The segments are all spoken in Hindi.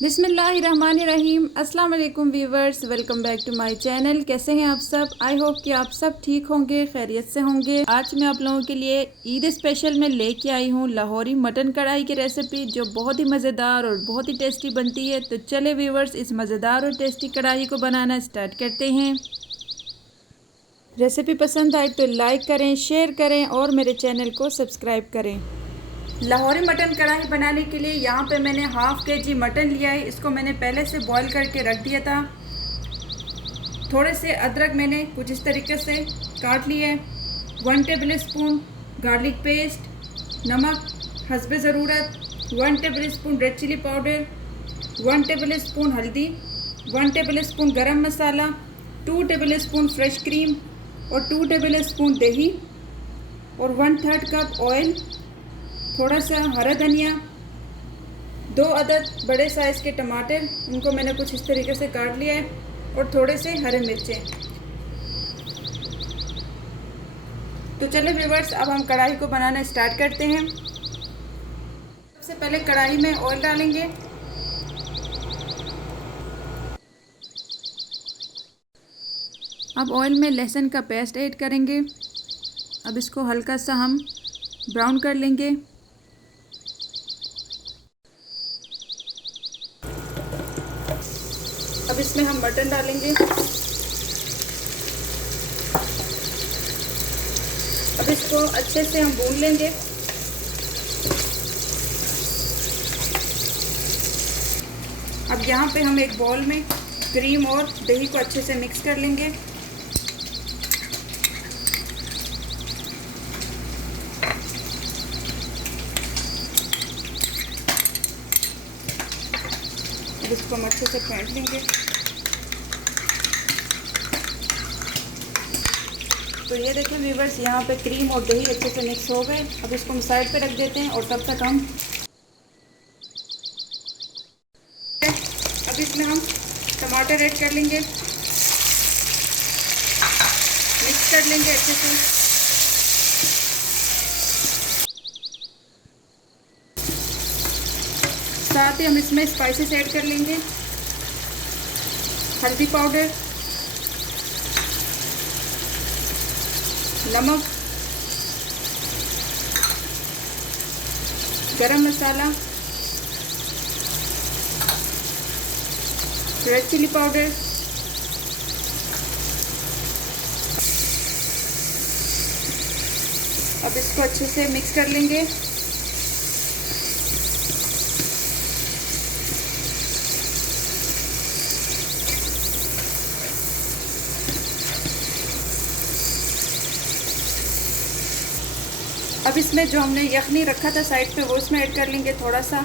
बिस्मिल्लाहिर्रहमानिर्रहीम। अस्सलाम वालेकुम viewers, welcome back to my channel. कैसे हैं आप सब? आई होप कि आप सब ठीक होंगे, खैरियत से होंगे। आज मैं आप लोगों के लिए ईद स्पेशल में लेके आई हूँ लाहौरी मटन कढ़ाई की रेसिपी, जो बहुत ही मज़ेदार और बहुत ही टेस्टी बनती है। तो चले व्यूवर्स, इस मज़ेदार और टेस्टी कढ़ाई को बनाना स्टार्ट करते हैं। रेसिपी पसंद आए तो लाइक करें, शेयर करें और मेरे चैनल को सब्सक्राइब करें। लाहौरी मटन कढ़ाई बनाने के लिए यहाँ पे मैंने हाफ़ केजी मटन लिया है। इसको मैंने पहले से बॉईल करके रख दिया था। थोड़े से अदरक मैंने कुछ इस तरीके से काट लिए। 1 टेबल स्पून गार्लिक पेस्ट, नमक हस्बे ज़रूरत, 1 tablespoon red chilli powder, 1 tablespoon हल्दी, 1 tablespoon garam masala, 2 tablespoon fresh cream और 2 टेबल स्पून दही और 1/3 कप ऑयल, थोड़ा सा हरा धनिया, 2 अदद बड़े साइज़ के टमाटर, उनको मैंने कुछ इस तरीके से काट लिया है, और थोड़े से हरे मिर्चें। तो चलो व्यूवर्स, अब हम कढ़ाई को बनाना स्टार्ट करते हैं। सबसे पहले कढ़ाई में ऑयल डालेंगे। अब ऑयल में लहसुन का पेस्ट ऐड करेंगे। अब इसको हल्का सा हम ब्राउन कर लेंगे। अब इसमें हम मटन डालेंगे। अब इसको अच्छे से हम भून लेंगे। अब यहाँ पे हम एक बाउल में क्रीम और दही को अच्छे से मिक्स कर लेंगे। अब इसको हम अच्छे से फेंट लेंगे। तो ये देखें व्यूवर्स, यहाँ पे क्रीम और दही अच्छे से मिक्स हो गए। अब इसको हम साइड पे रख देते हैं और तब तक हम अब इसमें हम टमाटर ऐड कर लेंगे, मिक्स कर लेंगे अच्छे से। साथ ही हम इसमें स्पाइसेस ऐड कर लेंगे। हल्दी पाउडर, नमक, गरम मसाला, रेड चिली पाउडर, अब इसको अच्छे से मिक्स कर लेंगे। अब इसमें जो हमने यखनी रखा था साइड पे, वो इसमें ऐड कर लेंगे थोड़ा सा,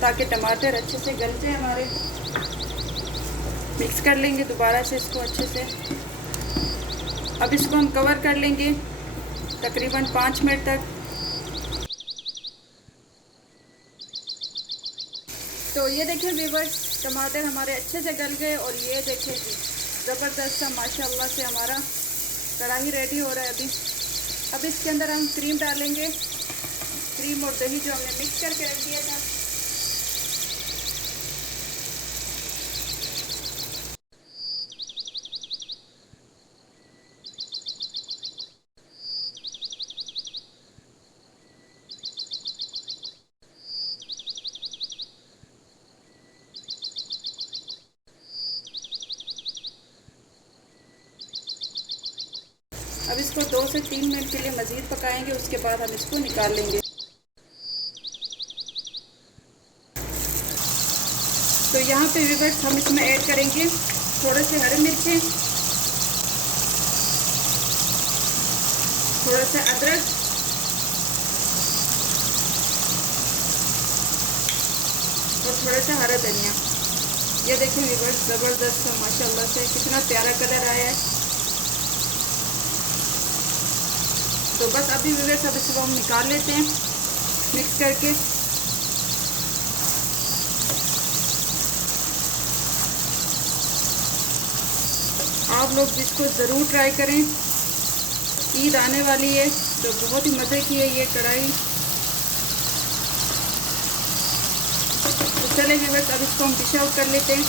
ताकि टमाटर अच्छे से गल जाए हमारे। मिक्स कर लेंगे दोबारा से इसको अच्छे से। अब इसको हम कवर कर लेंगे तकरीबन 5 मिनट तक। तो ये देखिए व्यूवर्स, टमाटर हमारे अच्छे से गल गए और ये देखिए जी ज़बरदस्त सा माशाल्लाह से हमारा कढ़ाई रेडी हो रहा है अभी। अब इसके अंदर हम क्रीम डालेंगे, क्रीम और दही जो हमने मिक्स करके रख दिया था। अब इसको 2 से 3 मिनट के लिए मज़ीद पकाएंगे, उसके बाद हम इसको निकाल लेंगे। तो यहाँ पे व्यूअर्स हम इसमें ऐड करेंगे थोड़े से हरे मिर्चें, थोड़ा सा अदरक और थोड़ा सा हरा धनिया। ये देखिए व्यूअर्स, ज़बरदस्त है माशाल्लाह से, कितना प्यारा कलर आया है। तो बस अभी व्यूअर्स, अब इसको हम निकाल लेते हैं मिक्स करके। आप लोग इसको ज़रूर ट्राई करें, ईद आने वाली है तो बहुत ही मज़े की है ये कढ़ाई। तो चले व्यूअर्स, अब इसको हम डिश आउट कर लेते हैं।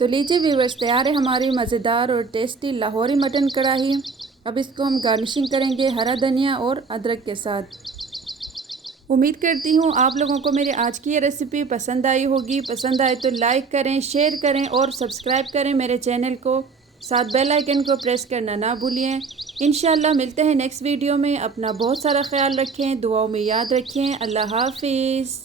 तो लीजिए व्यूअर्स, तैयार है हमारी मज़ेदार और टेस्टी लाहौरी मटन कढ़ाई। अब इसको हम गार्निशिंग करेंगे हरा धनिया और अदरक के साथ। उम्मीद करती हूँ आप लोगों को मेरी आज की ये रेसिपी पसंद आई होगी। पसंद आए तो लाइक करें, शेयर करें और सब्सक्राइब करें मेरे चैनल को। साथ बेल आइकन को प्रेस करना ना भूलिए। इंशाल्लाह मिलते हैं नेक्स्ट वीडियो में। अपना बहुत सारा ख्याल रखें, दुआओं में याद रखें। अल्लाह हाफिज़।